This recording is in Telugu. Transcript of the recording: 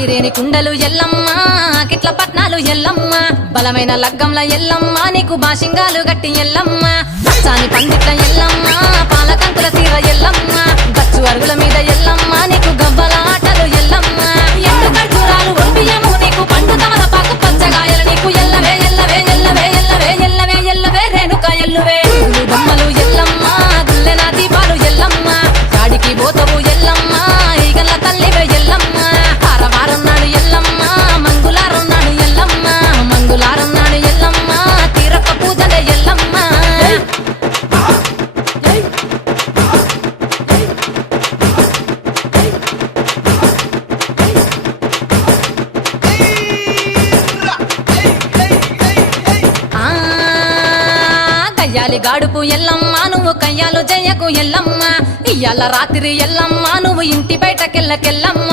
ఐరేని కుండలు ఎల్లమ్మ కిట్ల పట్నాలు ఎల్లమ్మ బలమైన లగ్గంల ఎల్లమ్మ నీకు బాషింగాలు గట్టి ఎల్లమ్మ పచ్చాని పందిట్ల ఎల్లమ్మ పాలకంకుల సీర ఎల్లమ్మ గచ్చు అరుగుల మీద ఎల్లమ్మ నీకు గవ్వల ఆటలు ఎల్లమ్మ ఎండు ఖర్జూరాలు ఒంటియము నీకు పండు తమలపాకు పచ్చగాయలు నీకు ఎల్లవే ఎల్లవే ఎల్లవే ఎల్లవే ఎల్లవే ఎల్లవే రేణుక ఎల్లువే బొమ్మలు ఎల్లమ్మ గుల్లెన దీపాలు ఎల్లమ్మ గాడికి పోతవు ఎల్లమ్మ ఈగల తల్లివే ఎల్లమ్మ వారం నాడు ఎల్లమ్మ మంగులారం నాడు ఎల్లమ్మ మంగులారం నాడు ఎల్లమ్మ తీరక్క పూజలే ఎల్లమ్మ కయ్యాలి గాడుపు ఎల్లమ్మ నువ్వు కయ్యాలు జయ్యకు ఎల్లమ్మ ఇయ్యాల రాత్రి ఎల్లమ్మ నువ్వు ఇంటి బయటకెళ్ళకెళ్ళమ్మ